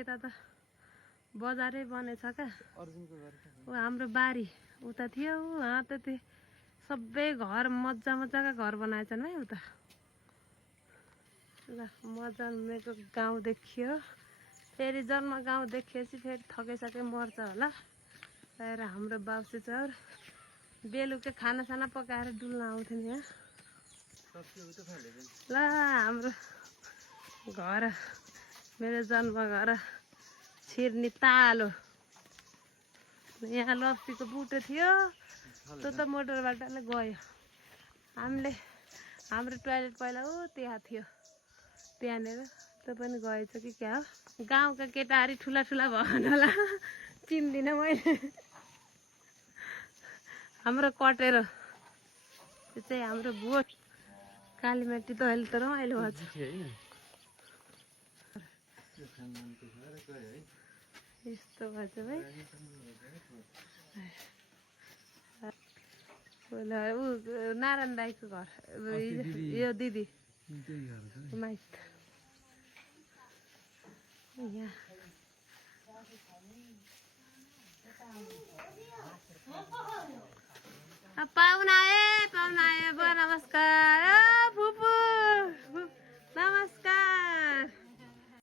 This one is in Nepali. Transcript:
यता त बजारै बनेछ क्या ऊ हाम्रो बारी उता थियो उहाँ त त्यो सबै घर मजा मजाका घर बनाएछन् है उता ल मजाको गाउँ देखियो फेरि जन्म गाउँ देखिएपछि फेरि थकेसके मर्छ होला र हाम्रो बाउसे चाहिँ बेलुका खानासाना पकाएर डुल्न आउँथ्यो नि यहाँ ल हाम्रो घर मेरो जन्म घर छिर्नी तालो यहाँ लप्सीको बुटो थियो त्यो त मोटर बाटोले गयो हाम्रो टोयलेट पहिला ऊ त्यहाँ थियो त्यहाँनिर त्यो पनि गएछ कि क्या हो गाउँका केटाहरू ठुला ठुला भएन होला चिन्दिनँ मैले हाम्रो कटेर त्यो चाहिँ हाम्रो गोठ कालीमाटी त अहिले त रमाइलो भएको छ यस्तो भएछ भाइ ऊ नारायण दाईको घर यो दिदी माइत यहाँ पाहुना आए नमस्कार